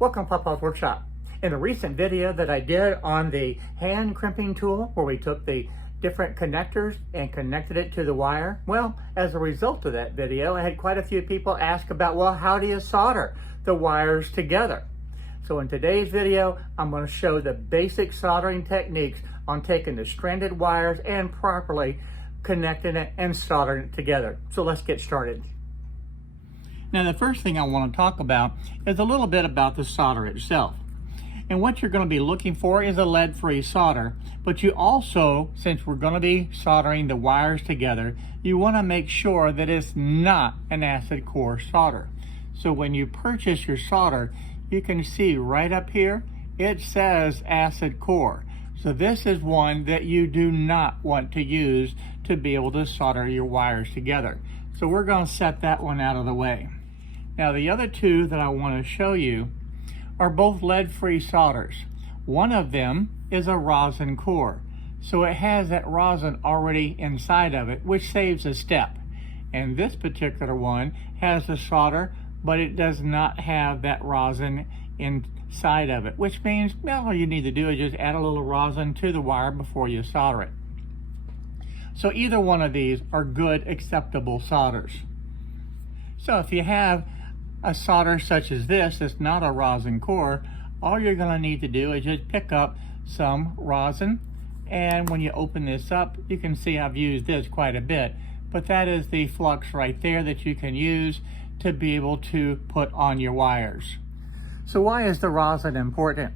Welcome to Papa's Workshop. In a recent video that I did on the hand crimping tool where we took the different connectors and connected it to the wire, well, as a result of that video, I had quite a few people ask about, well, how do you solder the wires together? So in today's video, I'm going to show the basic soldering techniques on taking the stranded wires and properly connecting it and soldering it together. So let's get started. Now the first thing I want to talk about is a little bit about the solder itself. And what you're going to be looking for is a lead-free solder, but you also, since we're going to be soldering the wires together, you want to make sure that it's not an acid core solder. So when you purchase your solder, you can see right up here, it says acid core. So this is one that you do not want to use to be able to solder your wires together. So we're going to set that one out of the way. Now the other two that I want to show you are both lead-free solders. One of them is a Rosin Core. So it has that rosin already inside of it, which saves a step. And this particular one has the solder, but it does not have that rosin inside of it, which means, well, all you need to do is just add a little rosin to the wire before you solder it. So either one of these are good, acceptable solders. So if you have a solder such as this that's not a Rosin Core, all you're going to need to do is just pick up some rosin, and when you open this up, you can see I've used this quite a bit, but that is the flux right there that you can use to be able to put on your wires. So why is the rosin important?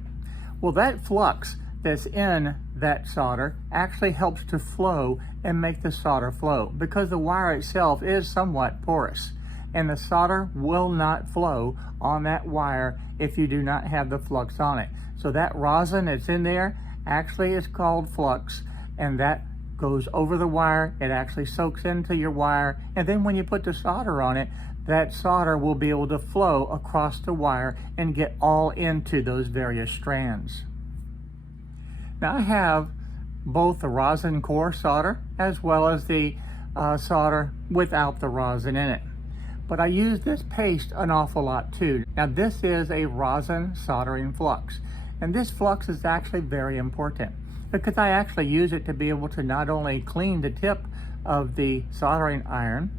Well, that flux that's in that solder actually helps to flow and make the solder flow, because the wire itself is somewhat porous, and the solder will not flow on that wire if you do not have the flux on it. So that rosin that's in there actually is called flux, and that goes over the wire. It actually soaks into your wire, and then when you put the solder on it, that solder will be able to flow across the wire and get all into those various strands. Now I have both the Rosin Core solder as well as the solder without the rosin in it. But I use this paste an awful lot too. Now this is a rosin soldering flux, and this flux is actually very important because I actually use it to be able to not only clean the tip of the soldering iron,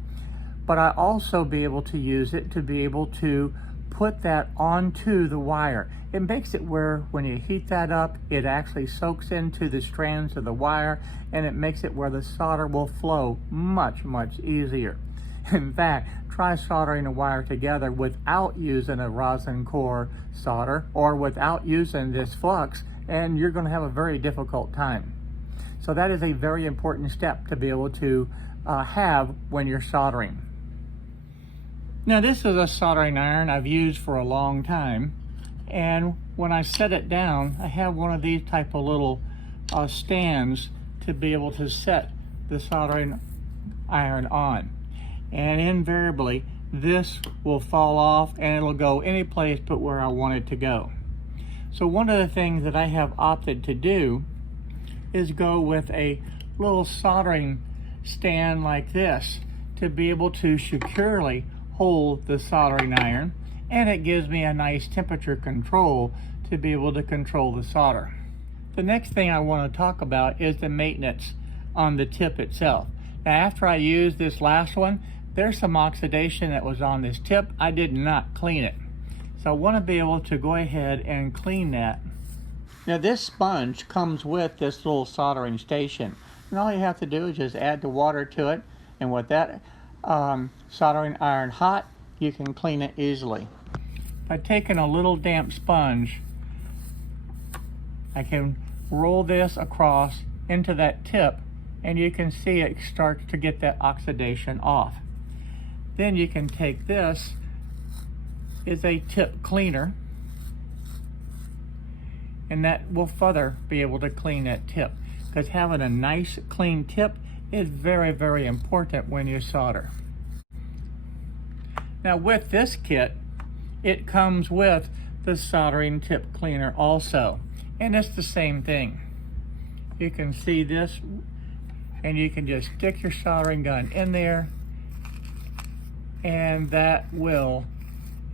but I also be able to use it to be able to put that onto the wire. It makes it where when you heat that up, it actually soaks into the strands of the wire, and it makes it where the solder will flow much, much easier. In fact, try soldering a wire together without using a Rosin Core solder or without using this flux, and you're going to have a very difficult time. So that is a very important step to be able to have when you're soldering. Now this is a soldering iron I've used for a long time, and when I set it down, I have one of these type of little stands to be able to set the soldering iron on. And invariably this will fall off and it'll go any place but where I want it to go. So one of the things that I have opted to do is go with a little soldering stand like this to be able to securely hold the soldering iron, and it gives me a nice temperature control to be able to control the solder. The next thing I want to talk about is the maintenance on the tip itself. Now after I used this last one, there's some oxidation that was on this tip. I did not clean it. So I want to be able to go ahead and clean that. Now this sponge comes with this little soldering station. And all you have to do is just add the water to it. And with that soldering iron hot, you can clean it easily. By taking a little damp sponge, I can roll this across into that tip, and you can see it starts to get that oxidation off. Then you can take this, is a tip cleaner, and that will further be able to clean that tip, because having a nice clean tip is very, very important when you solder. Now with this kit, it comes with the soldering tip cleaner also, and it's the same thing. You can see this, and you can just stick your soldering gun in there, and that will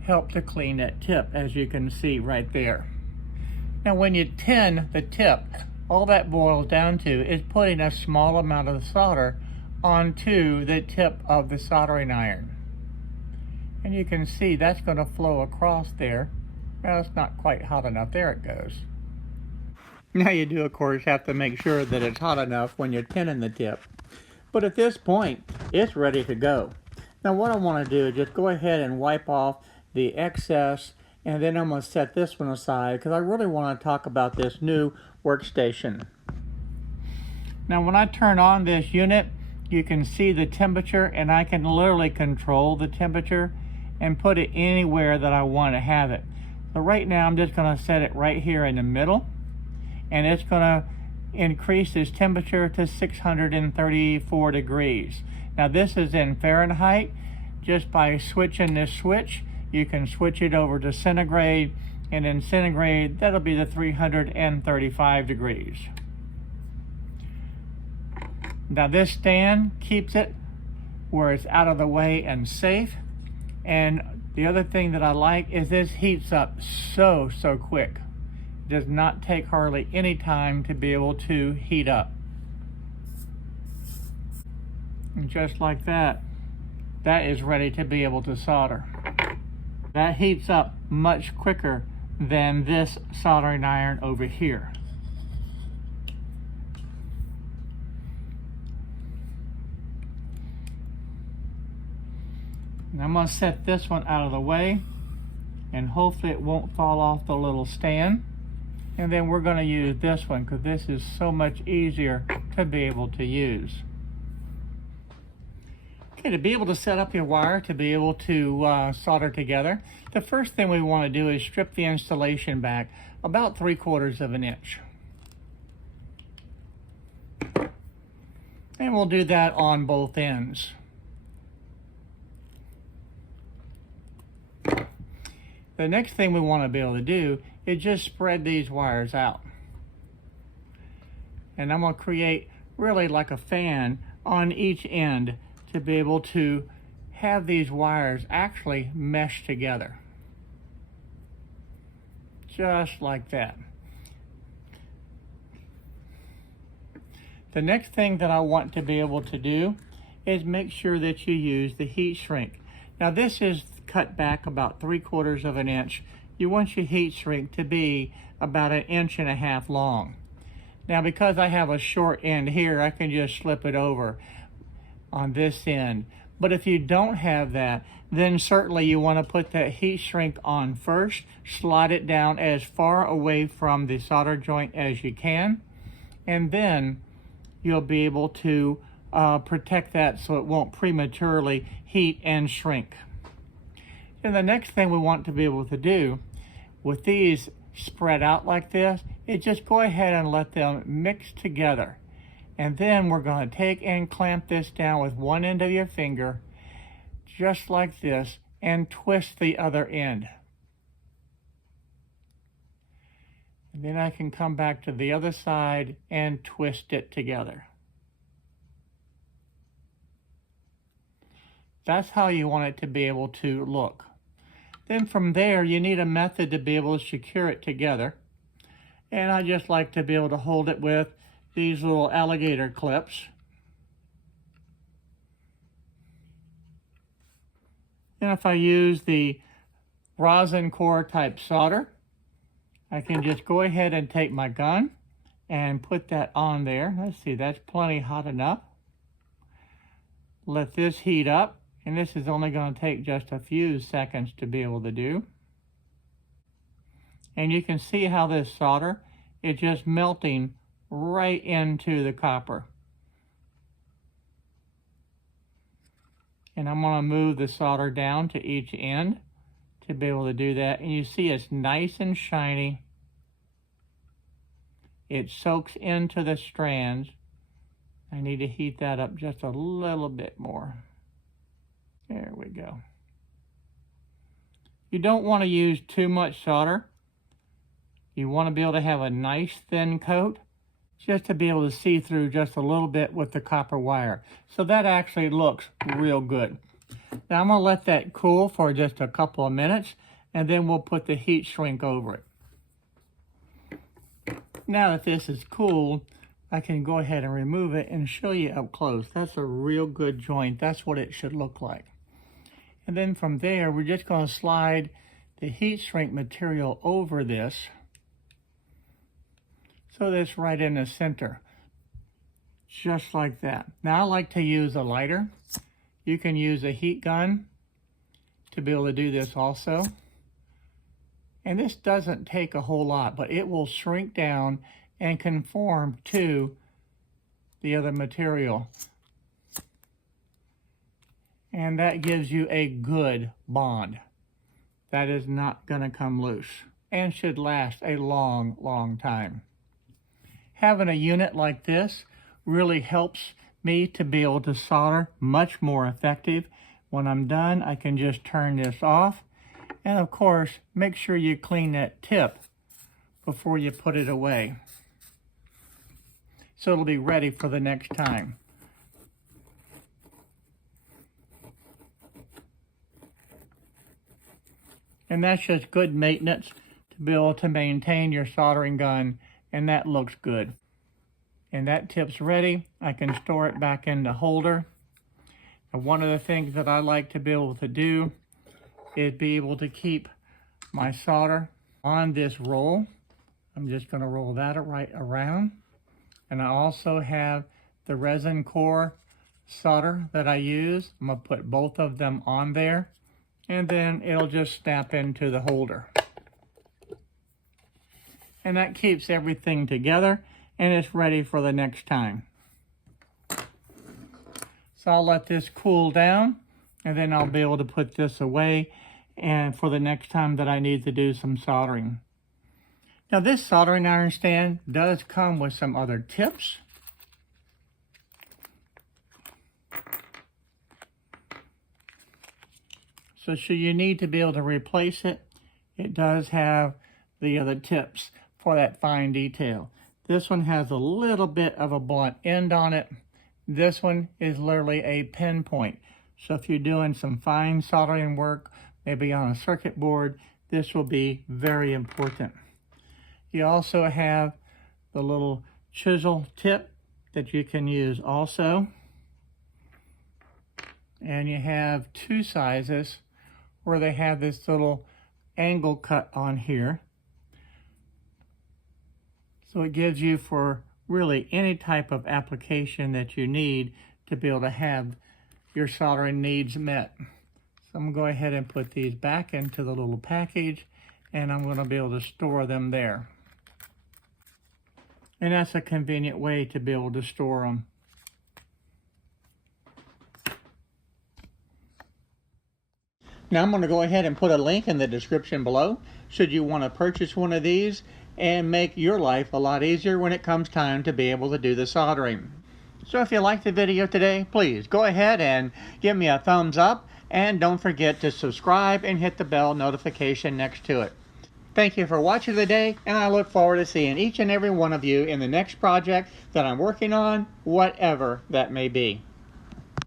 help to clean that tip, as you can see right there. Now when you tin the tip, all that boils down to is putting a small amount of the solder onto the tip of the soldering iron. And you can see that's going to flow across there. Well, it's not quite hot enough. There it goes. Now you do, of course, have to make sure that it's hot enough when you're tinning the tip. But at this point, it's ready to go. Now what I want to do is just go ahead and wipe off the excess, and then I'm going to set this one aside because I really want to talk about this new workstation. Now when I turn on this unit, you can see the temperature, and I can literally control the temperature and put it anywhere that I want to have it. So right now I'm just going to set it right here in the middle, and it's going to increase this temperature to 634 degrees. Now this is in Fahrenheit. Just by switching this switch, you can switch it over to centigrade, and in centigrade that'll be the 335 degrees. Now this stand keeps it where it's out of the way and safe. And the other thing that I like is this heats up so quick. It does not take hardly any time to be able to heat up. And just like that, that is ready to be able to solder. That heats up much quicker than this soldering iron over here. And I'm going to set this one out of the way, and hopefully it won't fall off the little stand. And then we're going to use this one because this is so much easier to be able to use. Okay, to be able to set up your wire to be able to solder together, the first thing we want to do is strip the installation back about 3/4 of an inch. And we'll do that on both ends. The next thing we want to be able to do is just spread these wires out. And I'm going to create really like a fan on each end to be able to have these wires actually mesh together. Just like that. The next thing that I want to be able to do is make sure that you use the heat shrink. Now this is cut back about 3/4 of an inch. You want your heat shrink to be about 1.5 inches long. Now because I have a short end here, I can just slip it over on this end. But if you don't have that, then certainly you want to put that heat shrink on first, slide it down as far away from the solder joint as you can, and then you'll be able to protect that so it won't prematurely heat and shrink. And the next thing we want to be able to do with these spread out like this is just go ahead and let them mix together. And then we're going to take and clamp this down with one end of your finger, just like this, and twist the other end. And then I can come back to the other side and twist it together. That's how you want it to be able to look. Then from there, you need a method to be able to secure it together. And I just like to be able to hold it with these little alligator clips. And if I use the Rosin Core type solder, I can just go ahead and take my gun and put that on there. Let's see, that's plenty hot enough. Let this heat up. And this is only going to take just a few seconds to be able to do. And you can see how this solder is just melting right into the copper. And I'm going to move the solder down to each end to be able to do that. And you see it's nice and shiny. It soaks into the strands. I need to heat that up just a little bit more. There we go. You don't want to use too much solder. You want to be able to have a nice thin coat, just to be able to see through just a little bit with the copper wire. So that actually looks real good. Now I'm going to let that cool for just a couple of minutes, and then we'll put the heat shrink over it. Now that this is cooled, I can go ahead and remove it and show you up close. That's a real good joint. That's what it should look like. And then from there, we're just going to slide the heat shrink material over this so that's right in the center. Just like that. Now I like to use a lighter. You can use a heat gun to be able to do this also. And this doesn't take a whole lot, but it will shrink down and conform to the other material. And that gives you a good bond. That is not going to come loose and should last a long, long time. Having a unit like this really helps me to be able to solder much more effective. When I'm done, I can just turn this off. And of course, make sure you clean that tip before you put it away, so it'll be ready for the next time. And that's just good maintenance to be able to maintain your soldering gun, and that looks good. And that tip's ready. I can store it back in the holder. And one of the things that I like to be able to do is be able to keep my solder on this roll. I'm just going to roll that right around. And I also have the Rosin Core solder that I use. I'm going to put both of them on there, and then it'll just snap into the holder. And that keeps everything together, and it's ready for the next time. So I'll let this cool down, and then I'll be able to put this away and for the next time that I need to do some soldering. Now this soldering iron stand does come with some other tips. So should you need to be able to replace it, it does have the other tips for that fine detail. This one has a little bit of a blunt end on it. This one is literally a pinpoint. So if you're doing some fine soldering work, maybe on a circuit board, this will be very important. You also have the little chisel tip that you can use also. And you have two sizes where they have this little angle cut on here. So it gives you for really any type of application that you need to be able to have your soldering needs met. So I'm going to go ahead and put these back into the little package, and I'm going to be able to store them there. And that's a convenient way to be able to store them. Now I'm going to go ahead and put a link in the description below should you want to purchase one of these and make your life a lot easier when it comes time to be able to do the soldering. So if you liked the video today, please go ahead and give me a thumbs up, and don't forget to subscribe and hit the bell notification next to it. Thank you for watching today, and I look forward to seeing each and every one of you in the next project that I'm working on, whatever that may be.